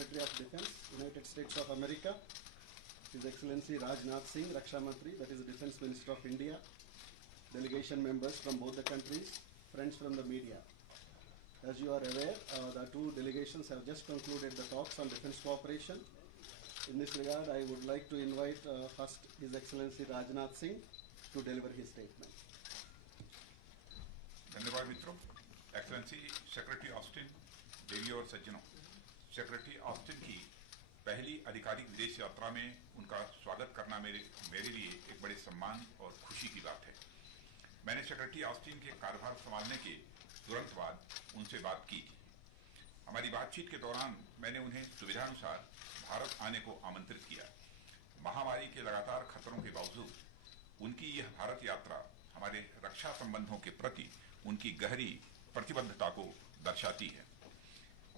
Secretary of Defense, United States of America, His Excellency Rajnath Singh, Raksha Mantri, that is the Defense Minister of India, delegation members from both the countries, friends from the media. As you are aware, the two delegations have just concluded the talks on defense cooperation. In this regard, I would like to invite first His Excellency Rajnath Singh to deliver his statement. धन्यवाद मित्रों। Excellency secretary Austin, देवी और सज्जनों, secretary Austin की पहली आधिकारिक विदेश यात्रा में उनका स्वागत करना मेरे लिए एक बड़े सम्मान और खुशी की बात है। मैंने सेक्रेटरी ऑस्टिन के कार्यभार संभालने के तुरंत बाद उनसे बात की थी। हमारी बातचीत के दौरान मैंने उन्हें सुविधानुसार भारत आने को आमंत्रित किया। महामारी के लगातार खतरों के बावजूद उनकी यह भारत यात्रा हमारे रक्षा संबंधों के प्रति उनकी गहरी प्रतिबद्धता को दर्शाती है।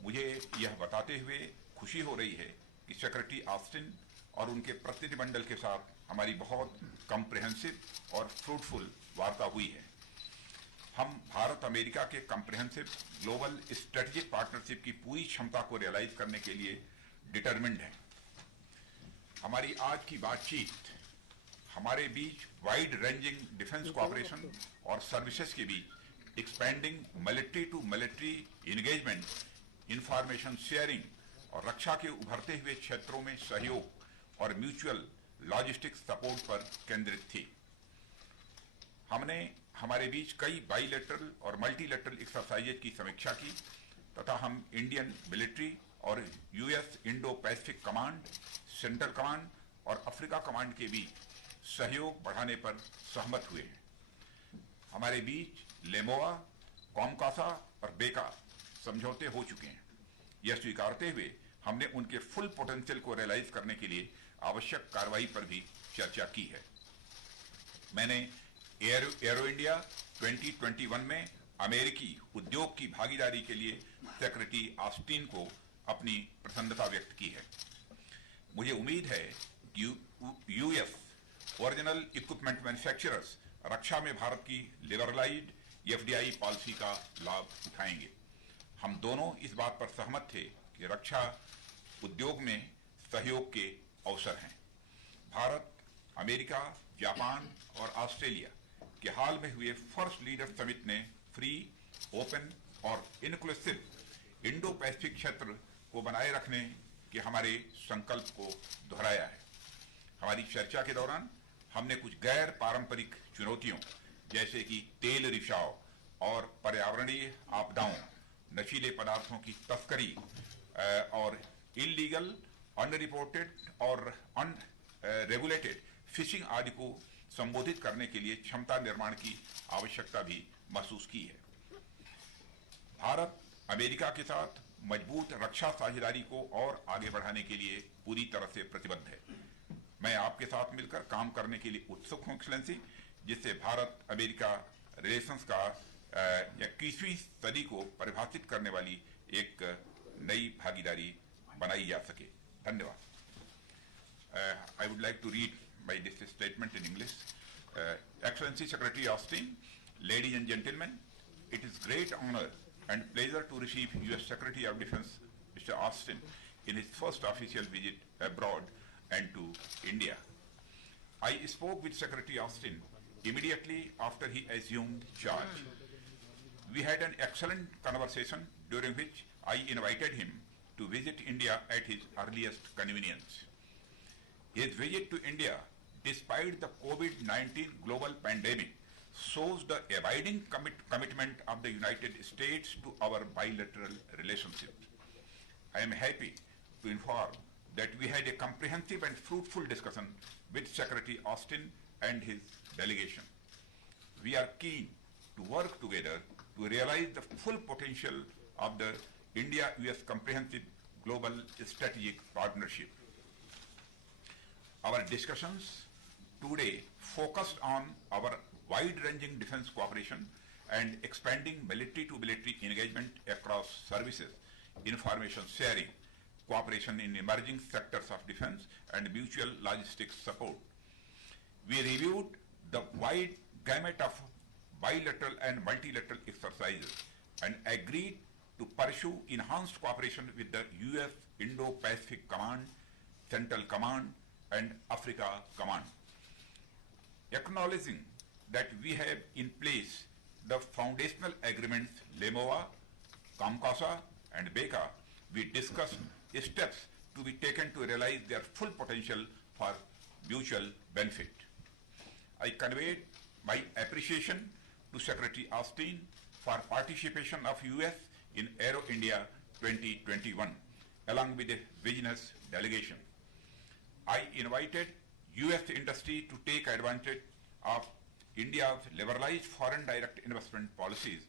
मुझे यह बताते हुए खुशी हो रही है कि सेक्रेटरी ऑस्टिन और उनके प्रतिनिधिमंडल के साथ हमारी बहुत कॉम्प्रिहेंसिव और फ्रूटफुल वार्ता हुई है। हम भारत अमेरिका के कॉम्प्रिहेंसिव ग्लोबल स्ट्रेटेजिक पार्टनरशिप की पूरी क्षमता को रियलाइज करने के लिए डिटरमिन्ड हैं। हमारी आज की बातचीत हमारे बीच वाइड रेंजिंग डिफेंस कोऑपरेशन और सर्विसेज के बीच expanding military to military engagement, information sharing और रक्षा के उभरते हुए क्षेत्रों में सहयोग और म्यूचुअल लॉजिस्टिक्स सपोर्ट पर केंद्रित थी। हमने हमारे बीच कई बाइलेटरल और मल्टीलेटरल एक्सरसाइजेज की समीक्षा की तथा हम इंडियन मिलिट्री और US Indo Pacific command, central command और अफ्रीका कमांड के बीच सहयोग बढ़ाने पर सहमत हुए हैं। हमारे बीच लेमोआ, कॉमकासा और बेका समझौते हो चुके हैं। यह स्वीकारते हुए हमने उनके फुल पोटेंशियल को रियलाइज करने के लिए आवश्यक कार्रवाई पर भी चर्चा की है। मैंने एरो इंडिया 2021 में अमेरिकी उद्योग की भागीदारी के लिए सेक्रेटरी ऑस्टिन को अपनी प्रसन्नता व्यक्त की है। मुझे उम्मीद है कि यूएस ओरिजिनल इक्विपमेंट मैन्युफैक्चरर्स रक्षा में भारत की लिबरलाइज्ड एफडीआई पॉलिसी का लाभ उठाएंगे। हम दोनों इस बात पर सहमत थे कि रक्षा उद्योग में सहयोग के अवसर हैं। भारत, अमेरिका, जापान और ऑस्ट्रेलिया के हाल में हुए फर्स्ट लीडर समिट ने फ्री, ओपन और इनक्लूसिव इंडो पैसिफिक क्षेत्र को बनाए रखने के हमारे संकल्प को दोहराया है। हमारी चर्चा के दौरान हमने कुछ गैर पारंपरिक चुनौतियों जैसे कि तेल रिसाव और पर्यावरणीय आपदाओं, नशीले पदार्थों की तस्करी और इलीगल, अनरिपोर्टेड और अनरेगुलेटेड फिशिंग आदि को संबोधित करने के लिए क्षमता निर्माण की आवश्यकता भी महसूस की है। भारत अमेरिका के साथ मजबूत रक्षा साझेदारी को और आगे बढ़ाने के लिए पूरी तरह से प्रतिबद्ध है। मैं आपके साथ मिलकर काम करने के लिए उत्सुक हूं एक्सेलेंसी, जिससे भारत अमेरिका रिलेशंस का 21वीं सदी को परिभाषित करने वाली एक नई भागीदारी बनाई जा सके। धन्यवाद। I would like to read my this statement in English. Excellency Secretary Austin, ladies and gentlemen, it is great honor and pleasure to receive U.S. Secretary of Defense Mr. Austin in his first official visit abroad and to India. I spoke with Secretary Austin immediately after he assumed charge. We had an excellent conversation during which I invited him to visit India at his earliest convenience. His visit to India, despite the COVID-19 global pandemic, shows the abiding commitment of the United States to our bilateral relationship. I am happy to inform that we had a comprehensive and fruitful discussion with Secretary Austin and his delegation. We are keen to work together to realize the full potential of the India-US Comprehensive Global Strategic Partnership. Our discussions today focused on our wide-ranging defense cooperation and expanding military-to-military engagement across services, information sharing, cooperation in emerging sectors of defense, and mutual logistics support. We reviewed the wide gamut of bilateral and multilateral exercises and agreed to pursue enhanced cooperation with the US Indo-Pacific Command, Central Command, and Africa Command. Acknowledging that we have in place the foundational agreements LEMOA, COMCASA, and BECA, we discussed steps to be taken to realize their full potential for mutual benefit. I conveyed my appreciation to Secretary Austin for participation of US in Aero India 2021, along with a business delegation. I invited US industry to take advantage of India's liberalized foreign direct investment policies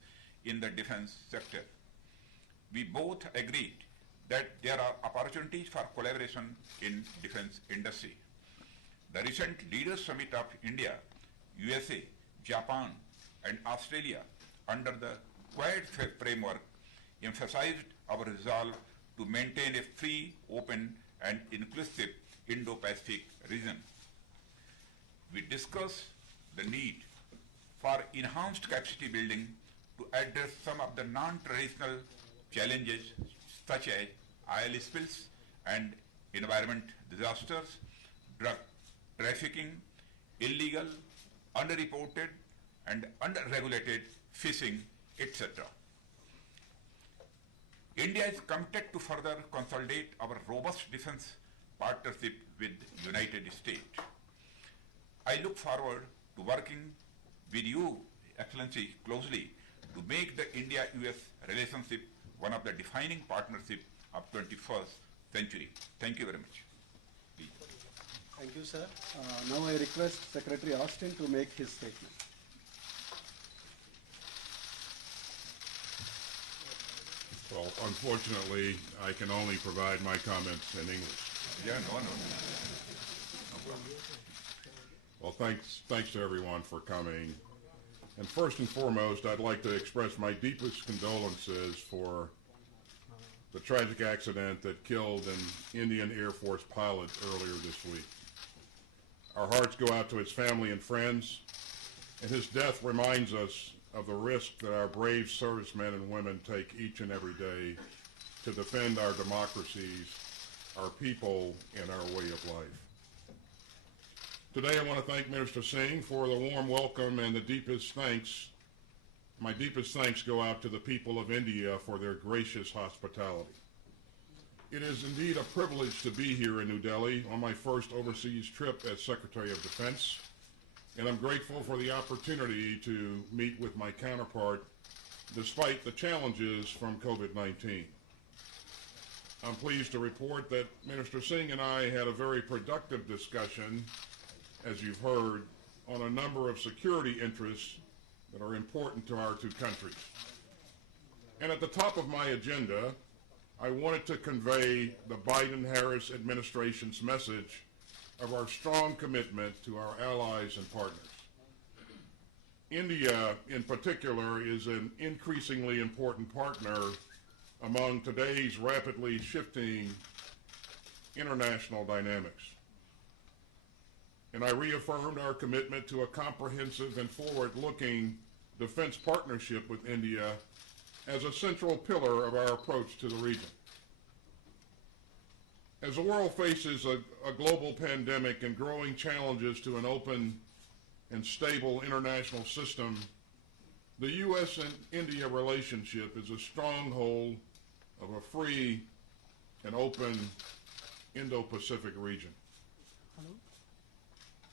in the defense sector. We both agreed that there are opportunities for collaboration in defense industry. The recent Leaders Summit of India, USA, Japan, and Australia under the Quad framework emphasized our resolve to maintain a free, open, and inclusive Indo-Pacific region. We discussed the need for enhanced capacity building to address some of the non-traditional challenges such as oil spills and environment disasters, drug trafficking, illegal, underreported, and underregulated fishing, etc. India is committed to further consolidate our robust defense partnership with the United States. I look forward to working with you, Excellency, closely to make the India-US relationship one of the defining partnerships of 21st century. Thank you very much. Please. Thank you, sir. Now I request Secretary Austin to make his statement. Well, unfortunately, I can only provide my comments in English. Yeah, no. Well, thanks to everyone for coming. And first and foremost, I'd like to express my deepest condolences for the tragic accident that killed an Indian Air Force pilot earlier this week. Our hearts go out to his family and friends, and his death reminds us of the risk that our brave servicemen and women take each and every day to defend our democracies, our people, and our way of life. Today I want to thank Minister Singh for the warm welcome, and my deepest thanks go out to the people of India for their gracious hospitality. It is indeed a privilege to be here in New Delhi on my first overseas trip as Secretary of Defense, and I'm grateful for the opportunity to meet with my counterpart despite the challenges from COVID-19. I'm pleased to report that Minister Singh and I had a very productive discussion, as you've heard, on a number of security interests that are important to our two countries. And at the top of my agenda, I wanted to convey the Biden-Harris administration's message of our strong commitment to our allies and partners. India, in particular, is an increasingly important partner among today's rapidly shifting international dynamics. And I reaffirmed our commitment to a comprehensive and forward-looking defense partnership with India as a central pillar of our approach to the region. As the world faces a global pandemic and growing challenges to an open and stable international system, the U.S. and India relationship is a stronghold of a free and open Indo-Pacific region.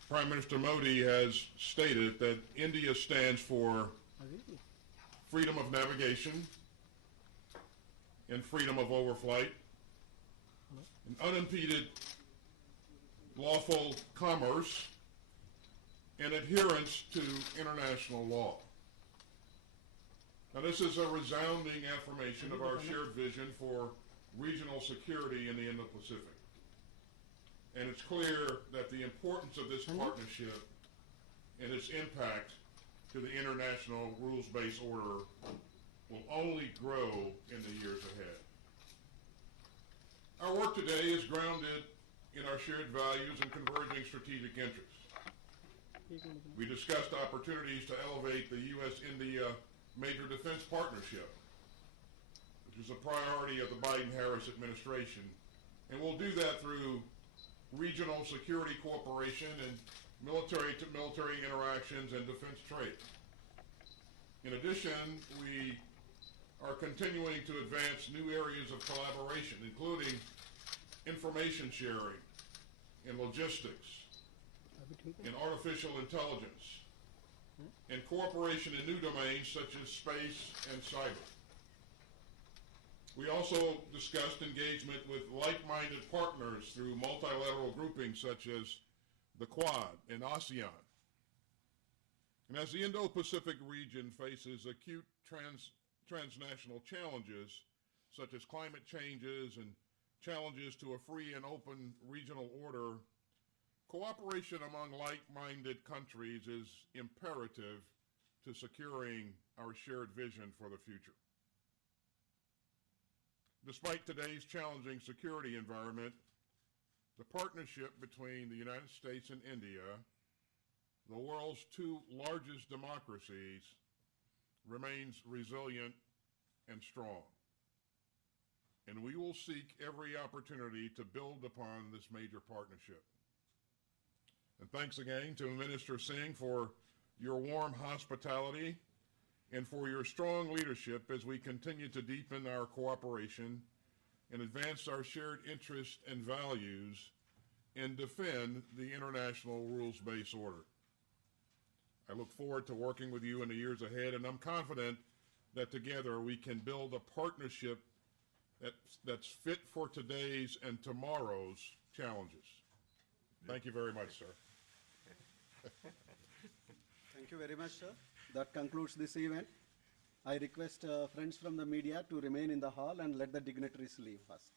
Prime Minister Modi has stated that India stands for freedom of navigation and freedom of overflight, and unimpeded lawful commerce, and adherence to international law. Now, this is a resounding affirmation of our shared vision for regional security in the Indo-Pacific. And it's clear that the importance of this partnership and its impact to the international rules-based order will only grow in the years ahead. Our work today is grounded in our shared values and converging strategic interests. We discussed opportunities to elevate the U.S.-India major defense partnership, which is a priority of the Biden-Harris administration, and we'll do that through regional security cooperation and military-to-military interactions and defense trade. In addition, we are continuing to advance new areas of collaboration, including information sharing and logistics and artificial intelligence and cooperation in new domains such as space and cyber. We also discussed engagement with like-minded partners through multilateral groupings such as the Quad and ASEAN. And as the Indo-Pacific region faces acute transnational challenges such as climate changes and challenges to a free and open regional order, cooperation among like-minded countries is imperative to securing our shared vision for the future. Despite today's challenging security environment, the partnership between the United States and India, the world's two largest democracies, remains resilient and strong. And we will seek every opportunity to build upon this major partnership. And thanks again to Minister Singh for your warm hospitality and for your strong leadership as we continue to deepen our cooperation and advance our shared interests and values and defend the international rules-based order. I look forward to working with you in the years ahead, and I'm confident that together we can build a partnership that's fit for today's and tomorrow's challenges. Thank you very much, sir. Thank you very much, sir. That concludes this event. I request friends from the media to remain in the hall and let the dignitaries leave first.